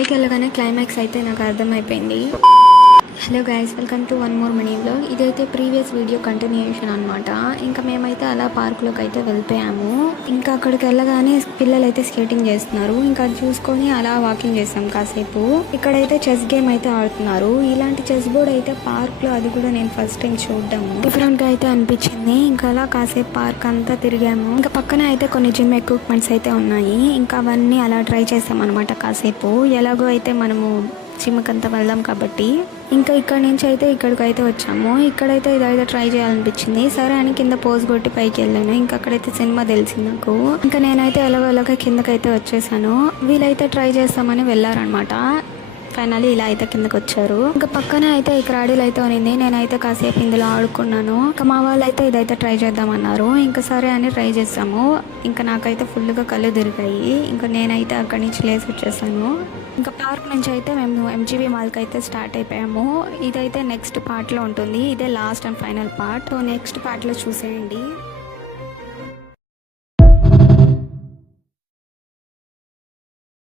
పైకి వెళ్ళగానే క్లైమాక్స్ అయితే నాకు అర్థమైపోయింది. Hello guys, welcome to one more money vlog. ఇదైతే ప్రీవియస్ వీడియో కంటిన్యూయేషన్ అనమాట. ఇంకా మేమైతే అలా పార్క్లోకి అయితే వెళ్ళిపోయాము. ఇంకా అక్కడికి వెళ్ళగానే పిల్లలు అయితే స్కేటింగ్ చేస్తున్నారు. ఇంకా చూసుకొని అలా వాకింగ్ చేస్తాం కాసేపు. ఇక్కడైతే చెస్ గేమ్ అయితే ఆడుతున్నారు. ఇలాంటి చెస్ బోర్డ్ అయితే పార్క్లో, అది కూడా నేను ఫస్ట్ టైం చూడడము డిఫరెంట్గా అయితే అనిపించింది. ఇంకా అలా కాసేపు పార్క్ అంతా తిరిగాము. ఇంకా పక్కన అయితే కొన్ని జిమ్ ఎక్విప్మెంట్స్ అయితే ఉన్నాయి. ఇంకా అవన్నీ అలా ట్రై చేసాం అనమాట కాసేపు. ఎలాగో అయితే మనము జిమ్కి అంతా వెళ్దాం కాబట్టి ఇంకా ఇక్కడ నుంచి అయితే ఇక్కడికి అయితే వచ్చాము. ఇక్కడైతే ఇదైతే ట్రై చేయాలనిపించింది. సరే అని కింద పోజ్ కొట్టి పైకి వెళ్ళాను. ఇంకా అక్కడైతే సినిమా తెలిసింది నాకు. ఇంకా నేనైతే ఎలాగోలాగా కిందకైతే వచ్చేసాను. వీళ్ళైతే ట్రై చేస్తామని వెళ్ళారనమాట. ఫైనల్లీ ఇలా అయితే కిందకి వచ్చారు. ఇంకా పక్కన అయితే ఈ క్రాడీలు అయితే ఉన్నింది. నేనైతే కాసేపు ఇందులో ఆడుకున్నాను. ఇంకా మా వాళ్ళు అయితే ఇదైతే ట్రై చేద్దామన్నారు. ఇంకా సరే అని ట్రై చేసాము. ఇంకా నాకైతే ఫుల్గా కళ్ళు తిరిగాయి. ఇంకా నేనైతే అక్కడి నుంచి లేసి వచ్చేసాను. ఇంకా పార్క్ నుంచి అయితే మేము ఎంజీబీ మాల్కి అయితే స్టార్ట్ అయిపోయాము. ఇదైతే నెక్స్ట్ పార్ట్లో ఉంటుంది. ఇదే last and final part. Next పార్ట్లో చూసేయండి.